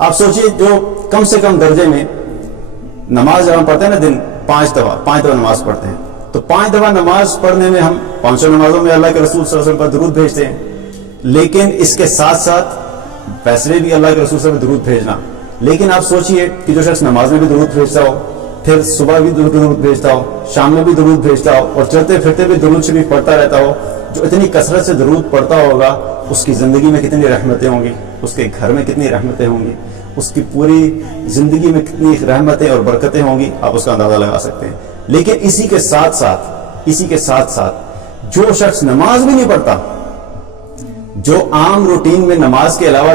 آپ سوچئے جو کم سے کم درجے میں نماز جب ہم پڑھتے ہیں نا دن 5 دفعہ نماز پڑھتے ہیں، تو 5 دفعہ نماز پڑھنے میں ہم 5 نمازوں میں اللہ کے رسول صلی اللہ علیہ وسلم پر درود بھیجتے ہیں، لیکن اس کے ساتھ ساتھ ویسے بھی اللہ کے رسول صلی اللہ علیہ وسلم پر درود بھیجنا. لیکن آپ سوچئے کہ جو شخص نماز میں بھی درود بھیجتا ہو، پھر صبح بھی درود بھیجتا ہو، شام میں بھی درود بھیجتا ہو، اور چلتے پھرتے بھی درود شریف پڑھتا رہتا ہو، جو اتنی کثرت سے درود پڑھتا ہوگا اس کی زندگی میں کتنی رحمتیں ہوں گی، اس کے گھر میں کتنی رحمتیں ہوں گی، اس کی پوری زندگی میں کتنی رحمتیں اور برکتیں ہوں گی، آپ اس کا اندازہ لگا سکتے ہیں. لیکن اسی کے ساتھ ساتھ جو شخص نماز بھی نہیں پڑھتا، جو عام روٹین میں نماز کے علاوہ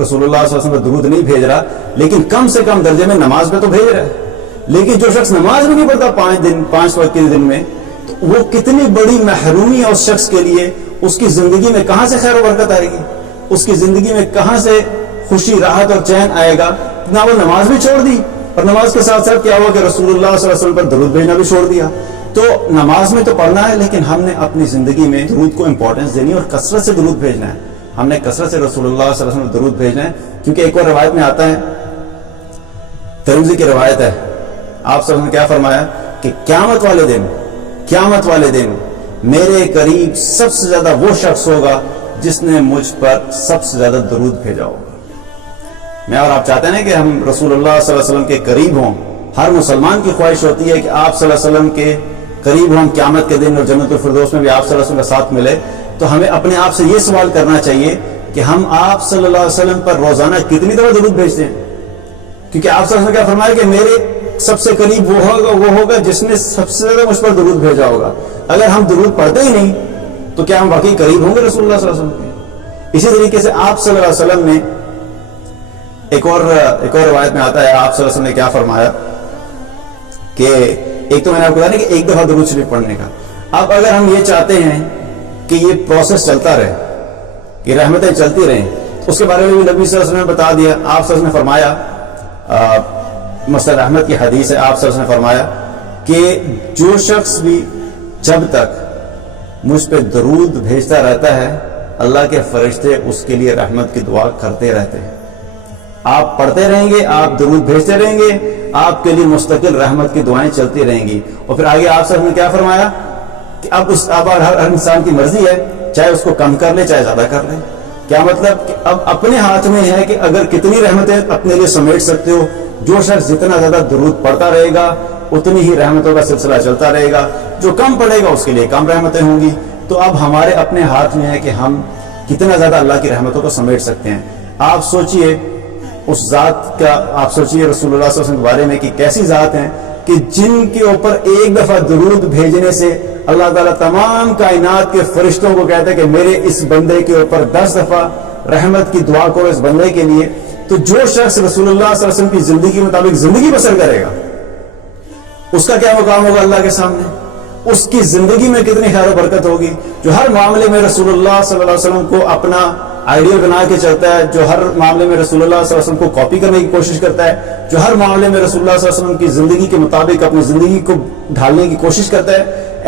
رسول اللہ صلی اللہ علیہ وسلم پر درود نہیں بھیج رہا، لیکن کم سے کم درجے میں نماز پہ تو بھیج رہا ہے، لیکن جو شخص نماز بھی نہیں پڑھتا 5 وقت کے دن میں، تو وہ کتنی بڑی محرومی ہے اس شخص کے لیے. اس کی زندگی میں کہاں سے خیر و برکت آئے گی، اس کی زندگی میں کہاں سے خوشی، راحت اور چین آئے گا. نہ وہ نماز بھی چھوڑ دی، اور نماز کے ساتھ ساتھ کیا ہوا کہ رسول اللہ صلی اللہ علیہ وسلم پر درود بھیجنا بھی چھوڑ دیا. تو نماز میں تو پڑھنا ہے، لیکن ہم نے اپنی زندگی میں درود کو امپورٹنس دینی اور کثرت سے درود بھیجنا ہے. ہم نے کثرت سے رسول اللہ صلی اللہ علیہ وسلم درود بھیجنا ہے، کیونکہ ایک اور روایت میں آتا ہے، ترمذی کی روایت ہے، آپ صلی اللہ علیہ وسلم نے کیا فرمایا کہ قیامت والے دن میرے قریب سب سے زیادہ وہ شخص ہوگا جس نے مجھ پر سب سے زیادہ درود بھیجا ہوگا. میں اور آپ چاہتے ہیں کہ ہم رسول اللہ صلی اللہ علیہ وسلم کے قریب ہوں. ہر مسلمان کی خواہش ہوتی ہے کہ آپ صلی اللہ علیہ وسلم کے قریب ہوں قیامت کے دن، اور جنت الفردوس میں بھی آپ صلی اللہ علیہ وسلم کے ساتھ ملے. تو ہمیں اپنے آپ سے یہ سوال کرنا چاہیے کہ ہم آپ صلی اللہ علیہ وسلم پر روزانہ کتنی دفعہ درود بھیجتے ہیں، کیونکہ آپ صلی اللہ علیہ وسلم کیا فرمایا کہ میرے سب سے قریب وہ ہوگا جس نے سب سے زیادہ مجھ پر درود بھیجا ہوگا. اگر ہم درود پڑھتے ہی نہیں تو کیا ہم واقعی قریب ہوں گے رسول اللہ صلی اللہ علیہ وسلم کے؟ اسی طریقے سے آپ صلی اللہ علیہ وسلم نے ایک اور روایت میں آتا ہے، آپ صلی اللہ علیہ وسلم نے کیا فرمایا کہ ایک تو میں نے آپ کو بتایا کہ ایک دفعہ درود شریف پڑھنے کا. اب اگر ہم یہ چاہتے ہیں کہ یہ پروسیس چلتا رہے، کہ رحمتیں چلتی رہیں، اس کے بارے میں بھی نبی صلی اللہ علیہ وسلم نے بتا دیا. آپ صلی اللہ علیہ وسلم نے فرمایا، مسند احمد کی حدیث ہے، آپ صلی اللہ علیہ وسلم نے فرمایا کہ جو شخص بھی جب تک مجھ پہ درود بھیجتا رہتا ہے، اللہ کے فرشتے اس کے لیے رحمت کی دعا کرتے رہتے ہیں. آپ پڑھتے رہیں گے، آپ درود بھیجتے رہیں گے، آپ کے لیے مستقل رحمت کی دعائیں چلتی رہیں گی. اور پھر آگے آپ صلی اللہ علیہ وسلم نے کیا فرمایا کہ اب ہر انسان کی مرضی ہے، چاہے اس کو کم کر لے چاہے زیادہ کر لے. کیا مطلب کہ اب اپنے ہاتھ میں ہے کہ اگر کتنی رحمتیں اپنے لیے سمیٹ سکتے ہو. جو شخص جتنا زیادہ درود پڑھتا رہے گا اتنی ہی رحمتوں کا سلسلہ چلتا رہے گا، جو کم پڑھے گا اس کے لیے کم رحمتیں ہوں گی. تو اب ہمارے اپنے ہاتھ میں ہے کہ ہم کتنا زیادہ اللہ کی رحمتوں کو سمیٹ سکتے ہیں. آپ سوچئے اس ذات کا، آپ سوچئے رسول اللہ صلی اللہ علیہ وسلم کے بارے میں کہ کیسی ذات ہیں کہ جن کے اوپر ایک دفعہ درود بھیجنے سے اللہ تعالیٰ تمام کائنات کے فرشتوں کو کہتا ہے کہ میرے اس بندے کے اوپر 10 دفعہ رحمت کی دعا کرو اس بندے کے لیے. تو جو شخص رسول اللہ صلی اللہ علیہ وسلم کی زندگی کے مطابق زندگی بسر کرے گا، اس کا کیا مقام ہوگا اللہ کے سامنے، اس کی زندگی میں کتنی خیر و برکت ہوگی. جو ہر معاملے میں رسول اللہ صلی اللہ علیہ وسلم کو اپنا آئیڈیل بنا کے چلتا ہے، جو ہر معاملے میں رسول اللہ صلی اللہ علیہ وسلم کو کاپی کرنے کی کوشش کرتا ہے، جو ہر معاملے میں رسول اللہ صلی اللہ علیہ وسلم کی زندگی کے مطابق اپنی زندگی کو ڈھالنے کی کوشش کرتا ہے،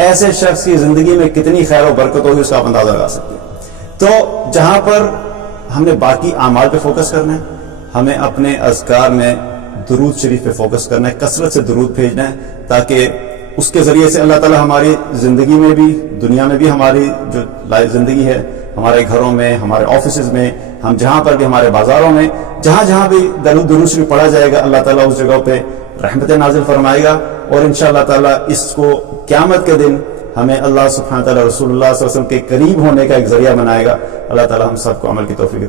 ایسے شخص کی زندگی میں کتنی خیر و برکت ہوگی اس کا آپ اندازہ لگا سکتے ہیں. تو جہاں پر ہم نے باقی اعمال پہ فوکس کرنا ہے، ہمیں اپنے اذکار میں درود شریف پہ فوکس کرنا ہے، کثرت سے درود بھیجنا ہے، تاکہ اس کے ذریعے سے اللہ تعالیٰ ہماری زندگی میں بھی، دنیا میں بھی، ہماری جو زندگی ہے، ہمارے گھروں میں، ہمارے آفیسز میں، ہم جہاں پر بھی، ہمارے بازاروں میں، جہاں بھی درود شریف پڑھا جائے گا، اللہ تعالیٰ اس جگہ پہ رحمت نازل فرمائے گا. اور انشاءاللہ تعالیٰ اس کو قیامت کے دن ہمیں اللہ سبحانہ تعالیٰ رسول اللہ صلی اللہ علیہ وسلم کے قریب ہونے کا ایک ذریعہ بنائے گا. اللہ تعالیٰ ہم سب کو عمل کی توفیق